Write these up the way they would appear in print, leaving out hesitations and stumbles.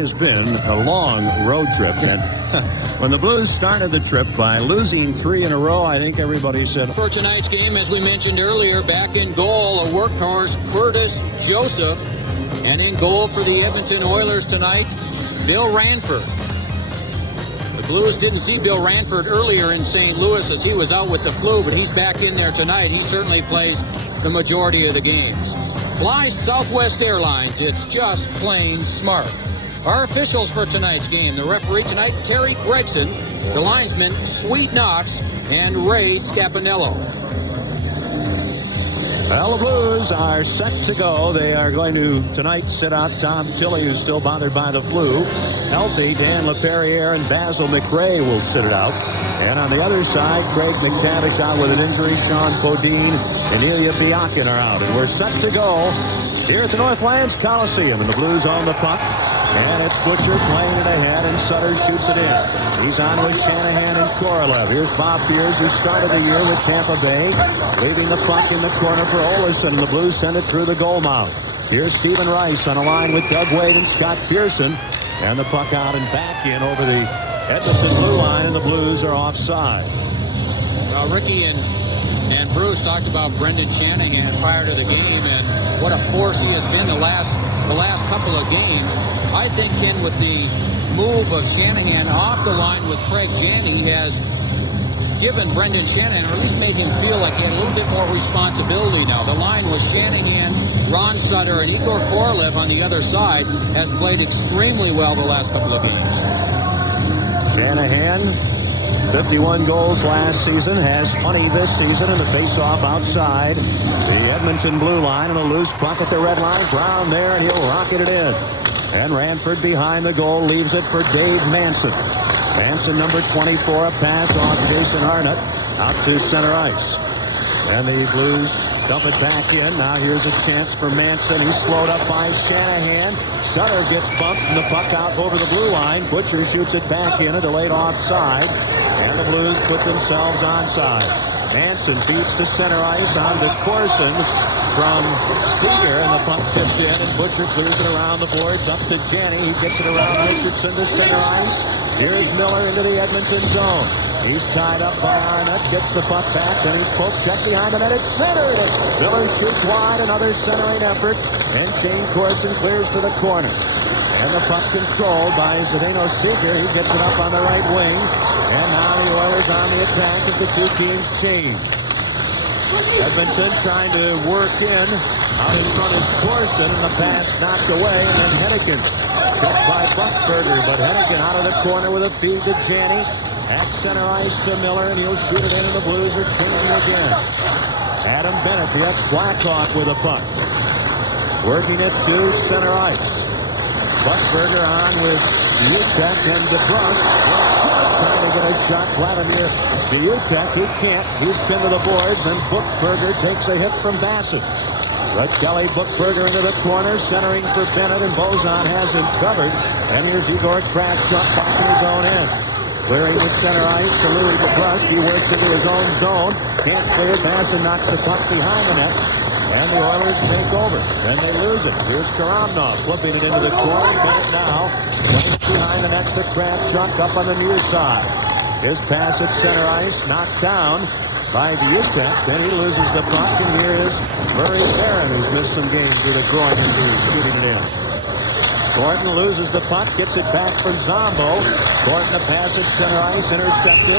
Has been a long road trip, and when the Blues started the trip by losing 3 in a row, I think everybody said... For tonight's game, as we mentioned earlier, back in goal, a workhorse, Curtis Joseph, and in goal for the Edmonton Oilers tonight, Bill Ranford. The Blues didn't see Bill Ranford earlier in St. Louis as he was out with the flu, but he's back in there tonight. He certainly plays the majority of the games. Flies Southwest Airlines. It's just plain smart. Our officials for tonight's game, the referee tonight, Terry Gregson, the linesmen, Sweet Knox, and Ray Scapinello. Well, the Blues are set to go. They are going to tonight sit out Tom Tilley, who's still bothered by the flu. Healthy, Dan LaPerriere and Basil McRae will sit it out. And on the other side, Craig McTavish out with an injury. Sean Podine and Ilya Biakin are out. And we're set to go here at the Northlands Coliseum. And the Blues on the puck. And it's Butcher playing it ahead, and Sutter shoots it in. He's on with Shanahan and Korolev. Here's Bob Beers, who started the year with Tampa Bay, leaving the puck in the corner for Olesen. The Blues send it through the goal mouth. Here's Stephen Rice on a line with Doug Wade and Scott Pearson. And the puck out and back in over the Edmonton blue line, and the Blues are offside. Ricky and Bruce talked about Brendan Shanahan prior to the game and what a force he has been the last couple of games. I think, Ken, with the move of Shanahan off the line with Craig Janney, he has given Brendan Shanahan, or at least made him feel like he had a little bit more responsibility now. The line with Shanahan, Ron Sutter, and Igor Korolev on the other side has played extremely well the last couple of games. Shanahan, 51 goals last season, has 20 this season in the face-off outside the Edmonton blue line, and a loose puck at the red line. Brown there, and he'll rocket it in. And Ranford behind the goal leaves it for Dave Manson. Manson, number 24, a pass off Jason Arnott out to center ice. And the Blues dump it back in. Now here's a chance for Manson. He's slowed up by Shanahan. Sutter gets bumped and the puck out over the blue line. Butcher shoots it back in, a delayed offside. And the Blues put themselves onside. Manson feeds to center ice on to Corson from Seager, and the puck tipped in, and Butcher clears it around the boards up to Janney. He gets it around Richardson to center ice. Here's Miller into the Edmonton zone. He's tied up by Arnott, gets the puck back, then he's poked, check behind the net, it's centered. Miller shoots wide, another centering effort, and Shane Corson clears to the corner. And the puck controlled by Zdeno Seager. He gets it up on the right wing. And now the Oilers on the attack as the two teams change. Edmonton trying to work in. Out in front is Corson, and the pass knocked away. And then Hedican checked by Buchberger. But Hedican out of the corner with a feed to Janney. At center ice to Miller, and he'll shoot it in, and the Blues are changing again. Adam Bennett, the ex-Blackhawk, with a puck. Working it to center ice. Buchberger on with Utek and DeBrusque. Trying to get a shot. Vladimir Utek, he can't. He's pinned to the boards, and Buchberger takes a hit from Bassen. But Kelly Buchberger into the corner, centering for Bennett, and Bozon has him covered. And here's Igor Korolev back in his own end. Clearing the center ice to Louis DeBrusque. He works into his own zone. Can't clear. Bassen knocks the puck behind the net. And the Oilers take over. Then they lose it. Here's Karamnov flipping it into the corner. Bennett now plays it behind the net to Kravchuk up on the near side. His pass at center ice knocked down by Utek. Then he loses the puck, and here is Murray Barron, who's missed some games with a groin injury, shooting it in. Thornton loses the puck, gets it back from Zombo. Thornton a pass at center ice, intercepted.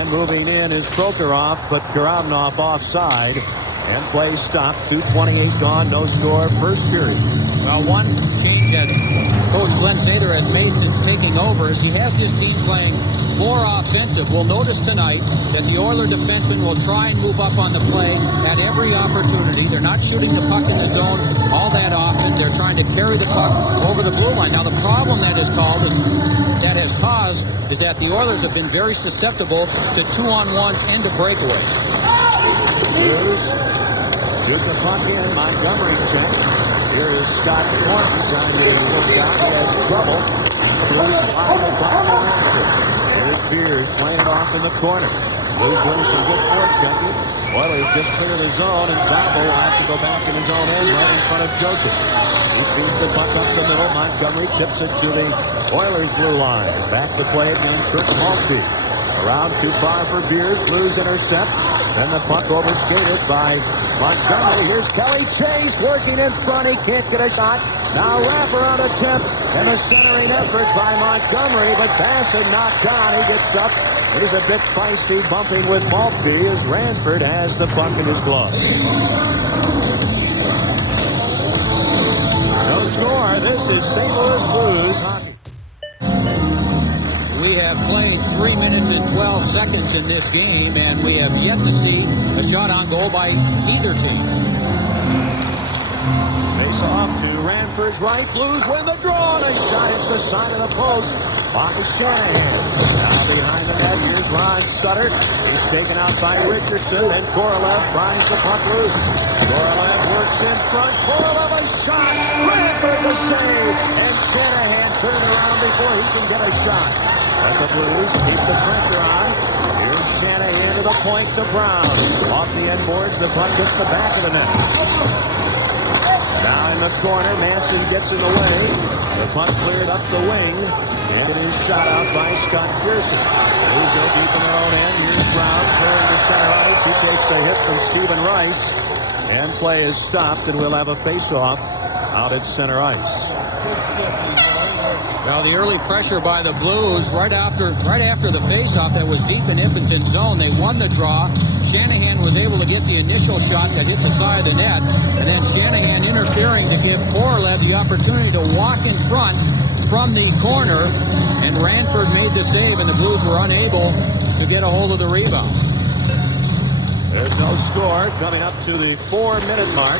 And moving in is Prokhorov, but Karamnov offside. And play stopped. 2:28 gone, no score, first period. Well, one change that Coach Glenn Sather has made since taking over is he has his team playing more offensive. We'll notice tonight that the Oiler defensemen will try and move up on the play at every opportunity. They're not shooting the puck in the zone all that often. They're trying to carry the puck over the blue line. Now, the problem that has caused is that the Oilers have been very susceptible to 2-on-1s and to breakaways. Blues shoot the puck in. Montgomery check. Here is Scott Thornton trying to work out. He has trouble. Blues slide the puck to Ranford. Here's Beers playing it off in the corner. Blues doing some good forechecking. Oilers just clear the zone, and Zombo will have to go back in his own end right in front of Joseph. He feeds the puck up the middle. Montgomery tips it to the Oilers blue line. Back to play again, Kirk Maltby. Around too far for Beers. Blues intercept. Then the puck overskated by Montgomery. Here's Kelly Chase working in front. He can't get a shot. Now wraparound attempt and a centering effort by Montgomery, but Bassen knocked down. He gets up. He's a bit feisty, bumping with Maltby as Ranford has the puck in his glove. No score. This is St. Louis Blues hockey. We have played 3 minutes and 12 seconds in this game, and we have yet to see a shot on goal by either team. Face off to Ranford's right. Blues win the draw, and a shot hits the side of the post by Shanahan. Now behind the net, here's Ron Sutter. He's taken out by Richardson, and Korolev finds the puck loose. Korolev works in front. Korolev a shot. Ranford the save, and Shanahan turned around before he can get a shot. But the Blues keep the pressure on. Here's Shanahan to the point to Brown. Off the end boards, the puck hits the back of the net. Now in the corner, Manson gets in the way. The puck cleared up the wing, and it is shot out by Scott Pearson. Blues go deep in their own end. Here's Brown clearing the center ice. He takes a hit from Stephen Rice, and play is stopped, and we'll have a face-off out at center ice. Now the early pressure by the Blues right after the faceoff that was deep in Edmonton's zone. They won the draw. Shanahan was able to get the initial shot that hit the side of the net, and then Shanahan interfering to give Korolev the opportunity to walk in front from the corner, and Ranford made the save, and the Blues were unable to get a hold of the rebound. There's no score coming up to the 4-minute mark,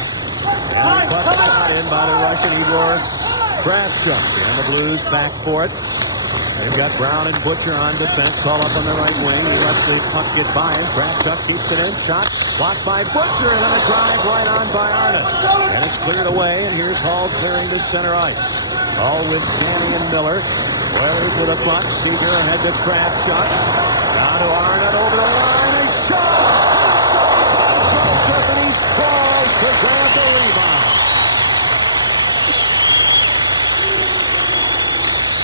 and the puck shot in by the Russian Igor Korolev, and the Blues back for it. They've got Brown and Butcher on defense. Hall up on the right wing. He lets the puck get by him. Kravchuk keeps it in. Shot blocked by Butcher, and then a drive right on by Arnott. And it's cleared away, and here's Hall clearing to center ice. Hall with Janney and Miller. Oilers with a puck. Seager ahead to Kravchuk. Down to Arnott over the line, and shot! Joseph, and he sprawls to grab the rebound.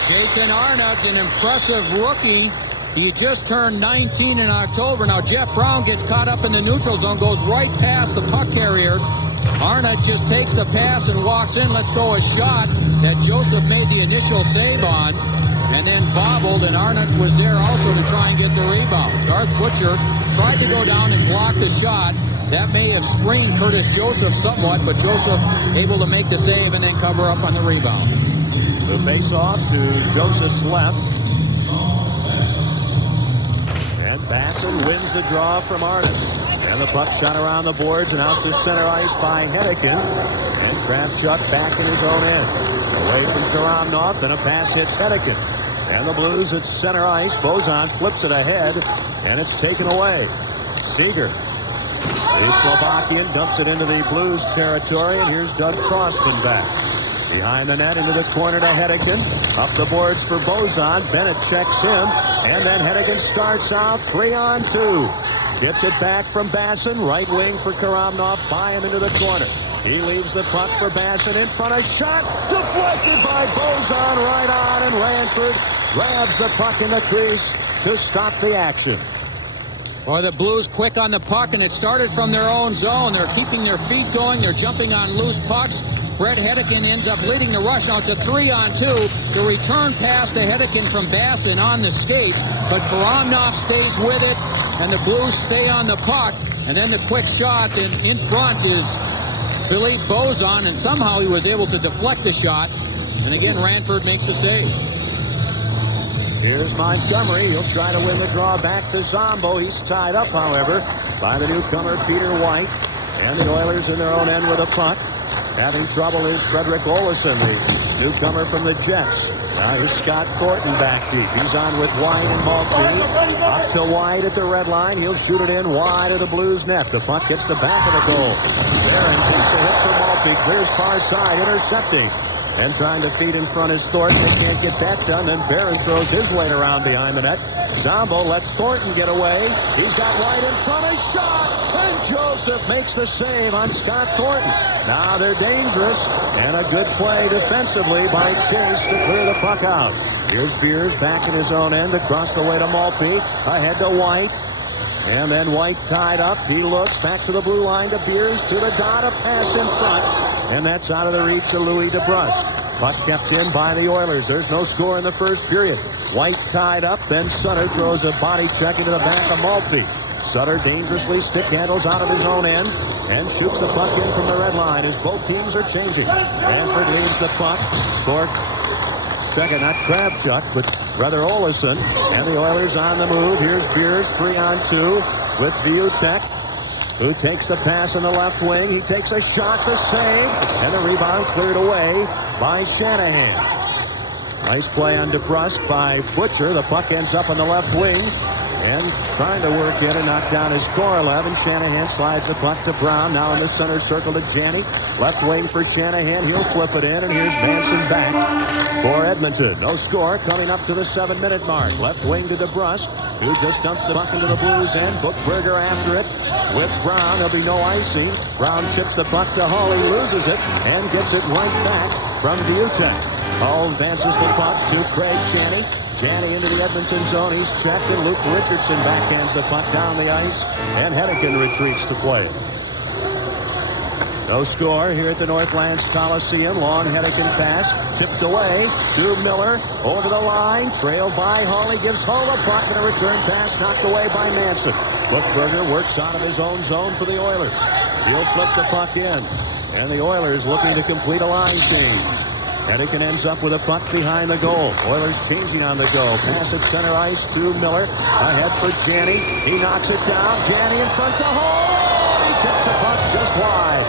Jason Arnott, an impressive rookie. He just turned 19 in October. Now Jeff Brown gets caught up in the neutral zone, goes right past the puck carrier. Arnott just takes the pass and walks in. Let's go a shot that Joseph made the initial save on, and then bobbled, and Arnott was there also to try and get the rebound. Garth Butcher tried to go down and block the shot. That may have screened Curtis Joseph somewhat, but Joseph able to make the save and then cover up on the rebound. The face-off to Joseph's left. And Bassen wins the draw from Arnott. And the puck shot around the boards and out to center ice by Hedican. And Kravchuk back in his own end. Away from Karamnov, and a pass hits Hedican. And the Blues at center ice. Bozon flips it ahead, and it's taken away. Seager, the Slovakian, dumps it into the Blues territory, and here's Doug Crossman back. Behind the net, into the corner to Hedican. Up the boards for Bozon. Bennett checks him. And then Hedican starts out 3-on-2. Gets it back from Bassen. Right wing for Karamnov. By him into the corner. He leaves the puck for Bassen in front. A shot deflected by Bozon right on. And Ranford grabs the puck in the crease to stop the action. Boy, the Blues quick on the puck, and it started from their own zone. They're keeping their feet going. They're jumping on loose pucks. Bret Hedican ends up leading the rush. Now it's a 3-on-2. The return pass to Hedican from Bassen on the skate, but Karamnov stays with it, and the Blues stay on the puck. And then the quick shot, and in front is Philippe Bozon, and somehow he was able to deflect the shot. And again, Ranford makes the save. Here's Montgomery. He'll try to win the draw back to Zombo. He's tied up, however, by the newcomer Peter White. And the Oilers in their own end with a puck. Having trouble is Frederick Olesen, the newcomer from the Jets. Now here's Scott Thornton back deep. He's on with White and Maltby. Up to White at the red line. He'll shoot it in wide of the Blues net. The puck hits the back of the goal. Barron takes a hit for Maltby. Clears far side, intercepting. And trying to feed in front is Thornton. They can't get that done. Then Barron throws his weight around behind the net. Zombo lets Thornton get away. He's got White in front. A shot. And Joseph makes the save on Scott Thornton. Now they're dangerous. And a good play defensively by Chase to clear the puck out. Here's Beers back in his own end across the way to Maltby. Ahead to White. And then White tied up. He looks back to the blue line to Beers. To the dot. A pass in front. And that's out of the reach of Louis DeBrusque. Puck kept in by the Oilers. There's no score in the first period. White tied up. Then Sutter throws a body check into the back of Maltby. Sutter dangerously stick handles out of his own end and shoots the puck in from the red line as both teams are changing. Ranford leaves the puck for second, not Kravchuk, but rather Olesen. And the Oilers on the move. Here's Beers 3-on-2 with Viutek, who takes the pass in the left wing. He takes a shot, the save, and the rebound cleared away by Shanahan. Nice play on DeBrusque by Butcher. The puck ends up on the left wing. And trying to work in and knock down his Korolev, and Shanahan slides the puck to Brown. Now in the center circle to Janney. Left wing for Shanahan. He'll flip it in, and here's Bassen back for Edmonton. No score coming up to the 7-minute mark. Left wing to DeBrusque, who just dumps the puck into the Blues end. Bookberger after it with Brown. There'll be no icing. Brown chips the puck to Hull. He loses it and gets it right back from Viutek. Hull advances the puck to Craig Janney. Janney into the Edmonton zone. He's checked, and Luke Richardson backhands the puck down the ice, and Hedican retreats to play it. No score here at the Northlands Coliseum. Long Hedican pass, tipped away to Miller, over the line, trailed by Hull. He gives Hull a puck, and a return pass knocked away by Manson. Bookberger works out of his own zone for the Oilers. He'll flip the puck in, and the Oilers looking to complete a line change. Hedican ends up with a puck behind the goal. Oilers changing on the go. Pass at center ice to Miller. Ahead for Janney. He knocks it down. Janney in front to Hull. He tips the puck just wide.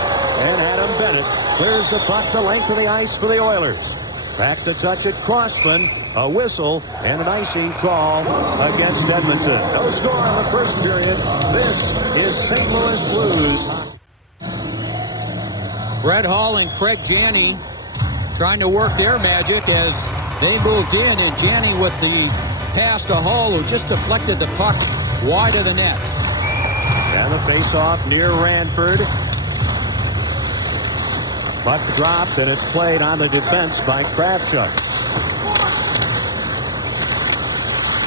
And Adam Bennett clears the puck the length of the ice for the Oilers. Back to touch it, Crossman. A whistle and an icing call against Edmonton. No score in the first period. This is St. Louis Blues. Brett Hull and Craig Janney trying to work their magic as they moved in, and Janney with the pass to Hull, who just deflected the puck wide of the net. And the face-off near Ranford. Puck dropped, and it's played on the defense by Kravchuk.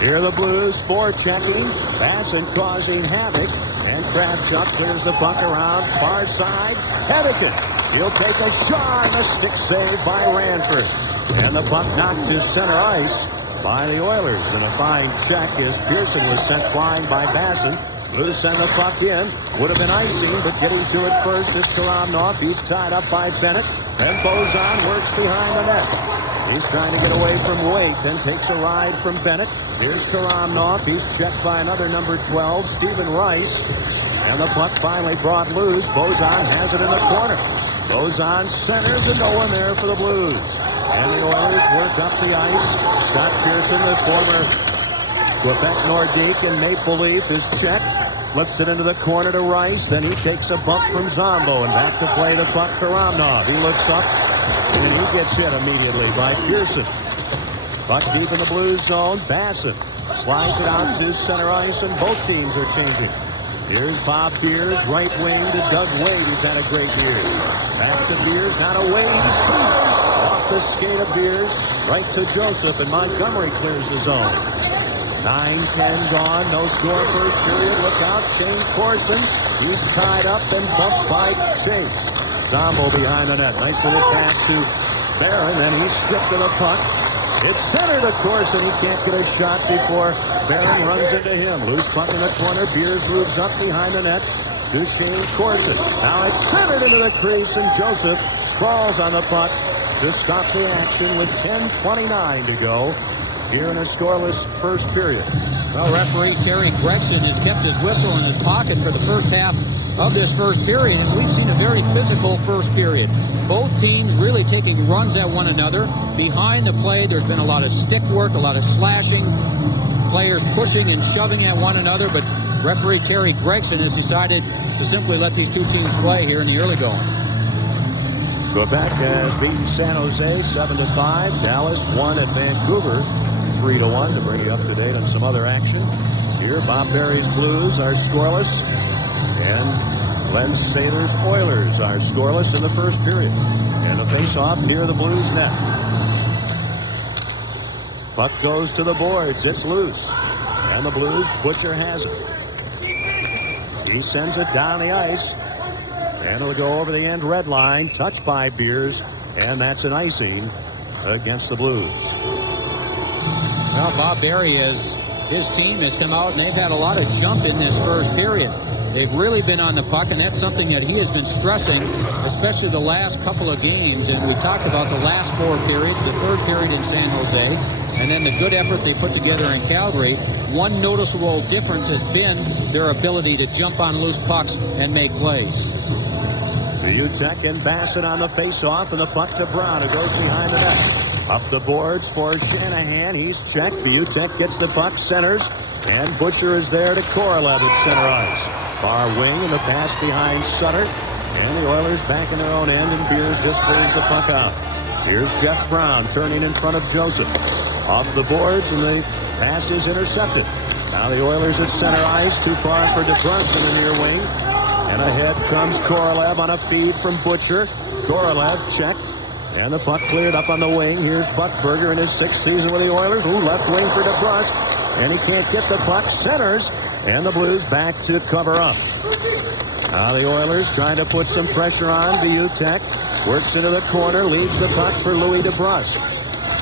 Here are the Blues forechecking. Bassen causing havoc, and Kravchuk clears the puck around far side. Hedican. He'll take a shot, and a stick save by Ranford. And the puck knocked to center ice by the Oilers. And a fine check as Pearson was sent flying by Bassen. Blues send the puck in. Would have been icing, but getting to it first is Karamnov. He's tied up by Bennett. Then Bozon works behind the net. He's trying to get away from Waite, then takes a ride from Bennett. Here's Karamnov. He's checked by another number 12, Stephen Rice. And the puck finally brought loose. Bozon has it in the corner. Bozon centers, and no one there for the Blues. And the Oilers work up the ice. Scott Pearson, the former Quebec Nordique and Maple Leaf, is checked. Lifts it into the corner to Rice. Then he takes a bump from Zombo, and back to play the puck for Karamnov. He looks up, and he gets hit immediately by Pearson. Puck deep in the Blues zone. Bassen slides it out to center ice, and both teams are changing. Here's Bob Beers, right wing to Doug Wade, who's had a great year. Back to Beers, now to Wade, he shoots off the skate of Beers, right to Joseph, and Montgomery clears the zone. 9-10 gone, no score first period. Look out, Shane Corson, he's tied up and bumped by Chase. Zombo behind the net, nice little pass to Barron, and he's stripped of the puck. It's centered, of course, and he can't get a shot before Barron runs into him. Loose puck in the corner. Beers moves up behind the net to Shane Corson. Now it's centered into the crease, and Joseph sprawls on the puck to stop the action with 10:29 to go here in a scoreless first period. Well, referee Terry Gretchen has kept his whistle in his pocket for the first half of this first period, and we've seen a very physical first period. Both teams really taking runs at one another. Behind the play, there's been a lot of stick work, a lot of slashing, players pushing and shoving at one another, but referee Terry Gregson has decided to simply let these two teams play here in the early going. Quebec has beaten San Jose 7-5. Dallas won at Vancouver 3-1 to bring you up to date on some other action. Here, Bob Berry's Blues are scoreless, and Glenn Sather's Oilers are scoreless in the first period. And the face-off near the Blues net. Puck goes to the boards. It's loose. And the Blues, Butcher has it. He sends it down the ice. And it'll go over the end red line, touched by Beers, and that's an icing against the Blues. Well, Bob Berry his team has come out and they've had a lot of jump in this first period. They've really been on the puck, and that's something that he has been stressing, especially the last couple of games. And we talked about the last 4 periods, the third period in San Jose, and then the good effort they put together in Calgary. One noticeable difference has been their ability to jump on loose pucks and make plays. Vitek and Bassen on the face-off, and the puck to Brown, who goes behind the net. Up the boards for Shanahan. He's checked. Vitek gets the puck, centers, and Butcher is there to Korolev at center ice. Far wing, and the pass behind Sutter. And the Oilers back in their own end, and Beers just clears the puck out. Here's Jeff Brown turning in front of Joseph. Off the boards, and the pass is intercepted. Now the Oilers at center ice, too far for DeBrusque in the near wing. And ahead comes Korolev on a feed from Butcher. Korolev checks, and the puck cleared up on the wing. Here's Buckberger in his 6th season with the Oilers. Ooh, left wing for DeBrusque, and he can't get the puck. Centers, and the Blues back to cover up. Now the Oilers trying to put some pressure on. Vitek works into the corner, leaves the puck for Louis DeBrusque.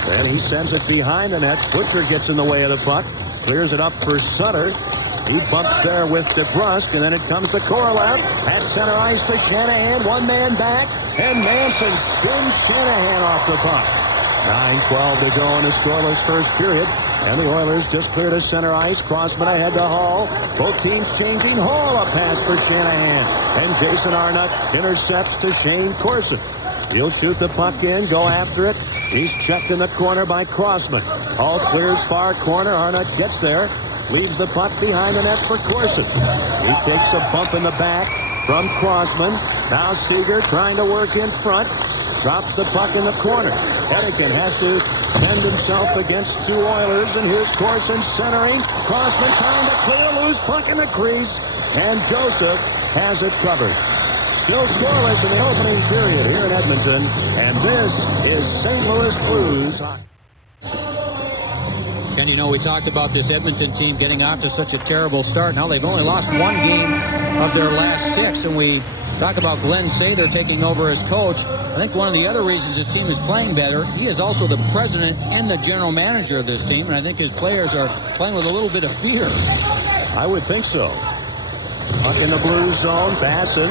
Then he sends it behind the net. Butcher gets in the way of the puck, clears it up for Sutter. He bumps there with DeBrusque, and then it comes to Korolev at center ice to Shanahan. One man back, and Manson spins Shanahan off the puck. 9:12 to go in the scoreless first period, and the Oilers just clear to center ice. Crossman ahead to Hall. Both teams changing. Hall a pass for Shanahan, and Jason Arnott intercepts to Shane Corson. He'll shoot the puck in, go after it. He's checked in the corner by Crossman. Hall clears far corner. Arnott gets there. Leaves the puck behind the net for Corson. He takes a bump in the back from Crossman. Now Seeger trying to work in front. Drops the puck in the corner. Hedican has to defend himself against 2 Oilers, and here's Corson centering. Crossman trying to clear loose. Puck in the crease, and Joseph has it covered. Still scoreless in the opening period here in Edmonton, and this is St. Louis Blues. And you know, we talked about this Edmonton team getting off to such a terrible start. Now they've only lost 1 game of their last 6, and we talk about Glenn Sather taking over as coach. I think one of the other reasons his team is playing better, he is also the president and the general manager of this team, and I think his players are playing with a little bit of fear. I would think so. Puck in the Blues zone. Bassen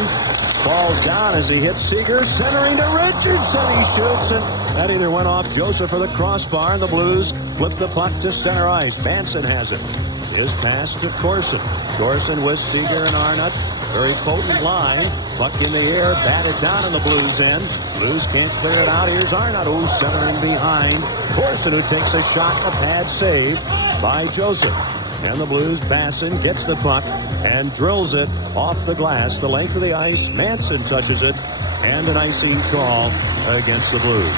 falls down as he hits Seeger, centering to Richardson. He shoots, and that either went off Joseph or the crossbar, and the Blues flip the puck to center ice. Manson has it. His pass to Corson. Corson with Seeger and Arnott. Very potent line. Puck in the air, batted down in the Blues end. Blues can't clear it out. Here's Arnott, who's centering behind Corson, who takes a shot, a bad save by Joseph. And the Blues, Bassen gets the puck and drills it off the glass, the length of the ice. Manson touches it, and an icing call against the Blues.